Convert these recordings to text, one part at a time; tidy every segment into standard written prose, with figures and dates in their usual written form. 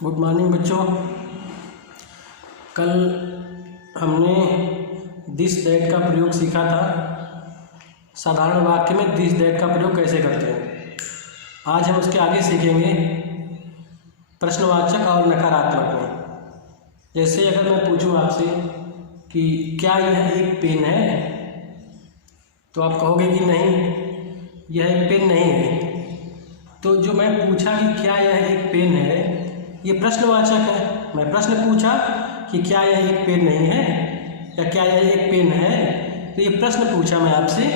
Good morning बच्चों। कल हमने दिस दैट का प्रयोग सीखा था। साधारण वाक्य में दिस दैट का प्रयोग कैसे करते हैं। आज हम उसके आगे सीखेंगे प्रश्नवाचक और नकारात्मक में। जैसे अगर मैं पूछूं आपसे कि क्या यह एक पेन है, तो आप कहोगे कि नहीं, यह एक पेन नहीं है। तो जो मैं पूछा कि क्या यह एक पेन है, ये प्रश्नवाचक है। मैं प्रश्न पूछा कि क्या यह एक पेन नहीं है या क्या यह एक पेन है, तो ये प्रश्न पूछा मैं आपसे।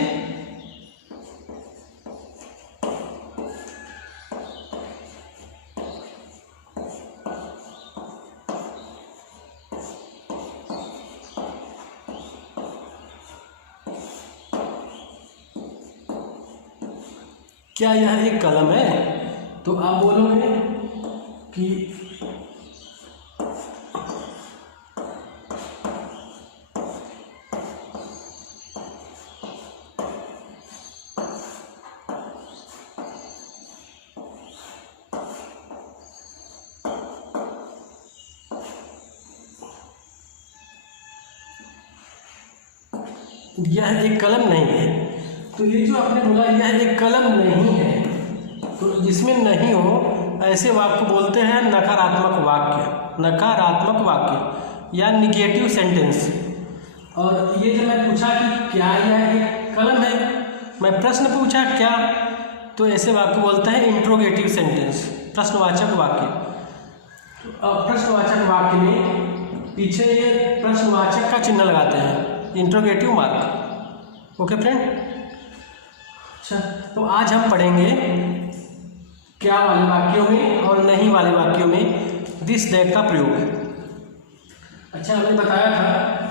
क्या यह एक कलम है, तो आप बोलोगे कि यह एक कलम नहीं है। तो ये जो आपने बोला यह एक कलम नहीं है, तो जिसमें नहीं हो ऐसे वाक्य को बोलते हैं नकारात्मक वाक्य। नकारात्मक वाक्य या निगेटिव सेंटेंस। और ये जो मैं पूछा कि क्या यह एक कलम है, मैं प्रश्न पूछा क्या, तो ऐसे वाक्य बोलते हैं इंट्रोगेटिव सेंटेंस, प्रश्नवाचक वाक्य। और प्रश्नवाचक वाक्य में पीछे ये प्रश्नवाचक का चिन्ह लगाते हैं, इंट्रोगेटिव मार्क। Okay friend. अच्छा, तो आज हम पढ़ेंगे क्या वाले वाक्यों में और नहीं वाले वाक्यों में दिस दैट का प्रयोग। अच्छा, हमने बताया था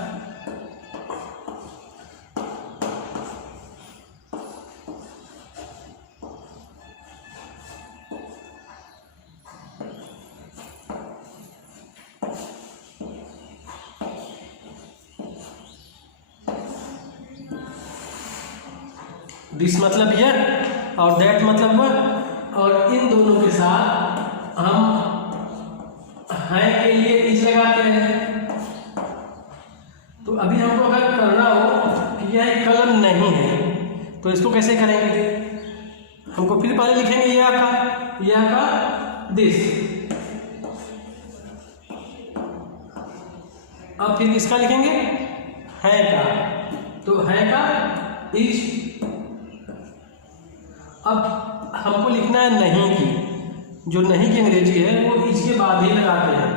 दिस मतलब हियर और दैट मतलब वह, और इन दोनों के साथ हम है के लिए इज लगाते हैं। तो अभी हमको अगर करना हो कि यह एक कलम नहीं है, तो इसको कैसे करेंगे। हमको फिर पहले लिखेंगे यह का दिस, अब फिर इसका लिखेंगे है का, तो है का इज। अब हमको लिखना है नहीं की, जो नहीं की अंग्रेजी है वो इसके बाद ही लगाते हैं,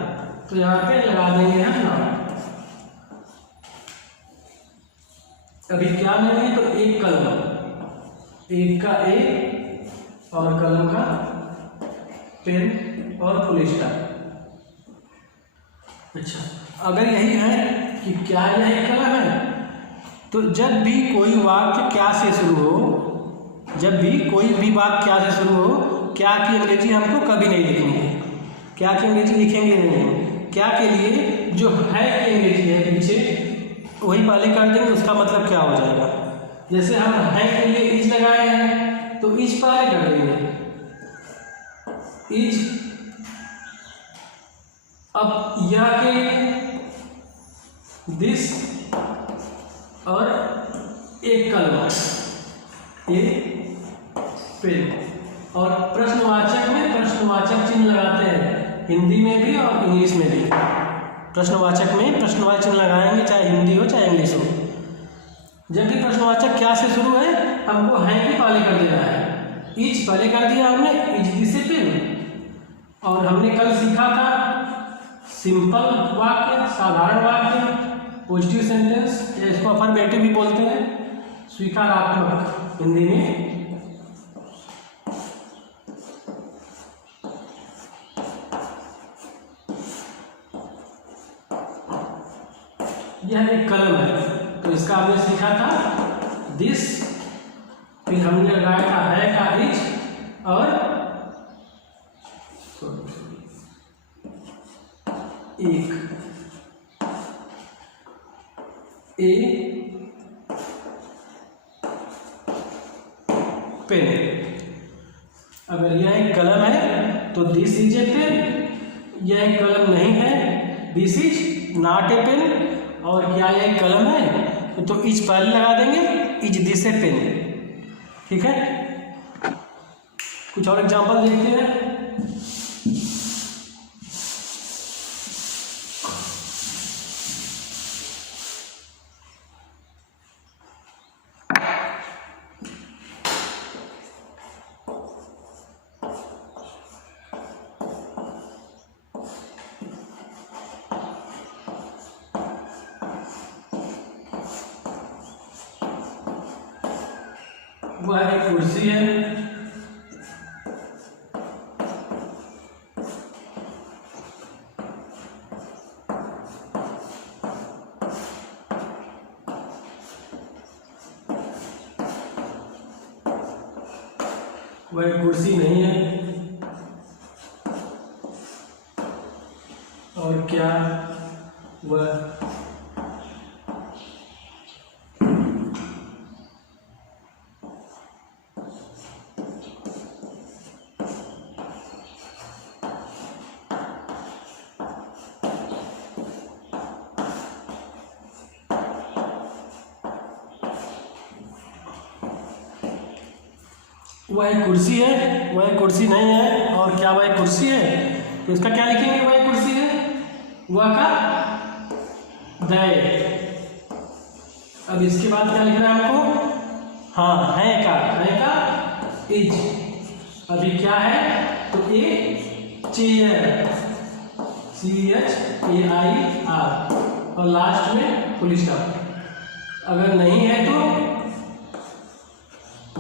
तो यहाँ पे लगा देंगे हम नाम। अभी क्या नहीं है, तो एक कलम, एक का ए और कलम का पेन और फुल स्टॉप। अच्छा, अगर यही है कि क्या यह एक कलम है, तो जब भी कोई वाक्य क्या से शुरू हो, जब भी कोई भी वाक्य क्या से शुरू हो, क्या की अंग्रेजी हमको कभी नहीं लिखनी है। क्या की अंग्रेजी लिखेंगे नहीं। क्या के लिए जो है की अंग्रेजी है पीछे, वही पहले कर देंगे। उसका मतलब क्या हो जाएगा, जैसे हम है के लिए इज लगाए हैं, तो इज पहले कर देंगे इज। अब यह के दिस और एक कलम, ये पेन। और प्रश्नवाचक में प्रश्नवाचक चिन्ह लगाते हैं, हिंदी में भी और इंग्लिश में भी। प्रश्नवाचक में प्रश्नवाचक चिन्ह लगाएंगे, चाहे हिंदी हो चाहे इंग्लिश हो। जब भी प्रश्नवाचक क्या से शुरू है, हमको है कि पहले कर देना है। इज पहले कर दिया हमने, इज दिस ए पेन। और हमने कल सीखा था सिंपल वाक्य, साधारण वाक्य, पॉजिटिव सेंटेंस, इसको अफर्मेटिव भी बोलते हैं, स्वीकारात्मक हिंदी में। यह एक कलम है, तो इसका हमने सीखा था दिस, फिर हमने लगाया था है का इज और एक ए पेन। अगर यह एक कलम है तो दिस इज ए पेन, यह एक कलम नहीं है, this is not a pen. और क्या यह एक कलम है, तो इज पहले लगा देंगे, इज दिस ए पेन। ठीक है, कुछ और एग्जांपल देखते हैं। वह एक कुर्सी है, वह एक कुर्सी नहीं है। और क्या वह वह एक कुर्सी है, वह एक कुर्सी नहीं है। और क्या वह एक कुर्सी है, तो इसका क्या लिखेंगे, वह एक कुर्सी है, वह का दैट। अब इसके बाद क्या लिखना है हमको, हाँ है का इज। अभी क्या है, तो ए चेयर, CHAIR, और लास्ट में फुल स्टॉप। अगर नहीं है तो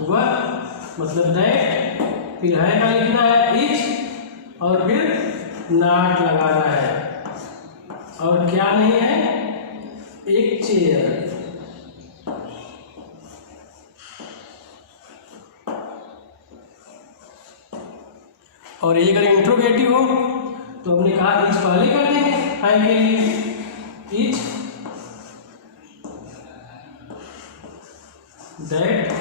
वह मतलब दैट, फिर है का लिखना है इज, और फिर नॉट लगाना है। और क्या नहीं है, एक चेयर। और ये अगर इंट्रोगेटिव हो तो हमने कहा इज पहले कर देंगे है के लिए, is that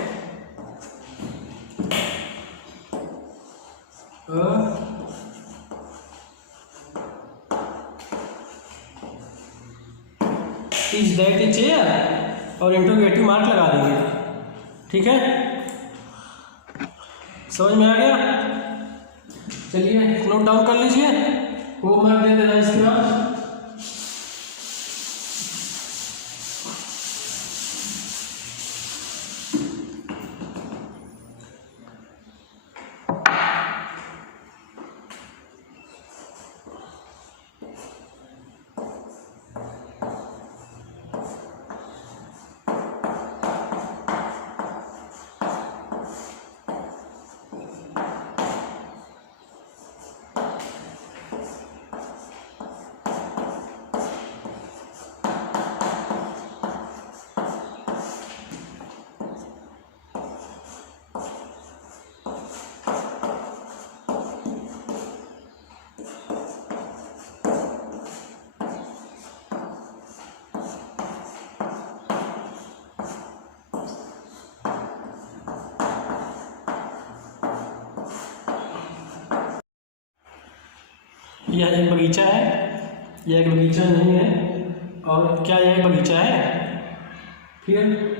is that a chair, और इंट्रोगेटिव मार्क लगा देंगे। ठीक है, समझ में आ गया। चलिए नोट डाउन कर लीजिए, होमवर्क दे देना इसके बाद। यह एक बगीचा है, यह एक बगीचा नहीं है। और क्या यह बगीचा है, फिर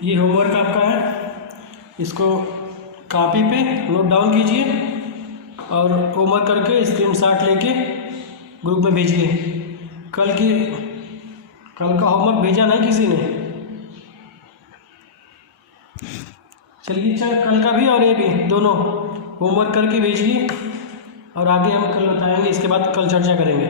ये होमवर्क आपका है, इसको कॉपी पे नोट डाउन कीजिए और होमवर्क करके स्क्रीनशॉट लेके ग्रुप में भेजिए। कल का होमवर्क भेजा नहीं किसी ने? चलिए चल, कल का भी और ये भी दोनों होमवर्क करके भेजिए, और आगे हम कल बताएंगे, इसके बाद कल चर्चा करेंगे।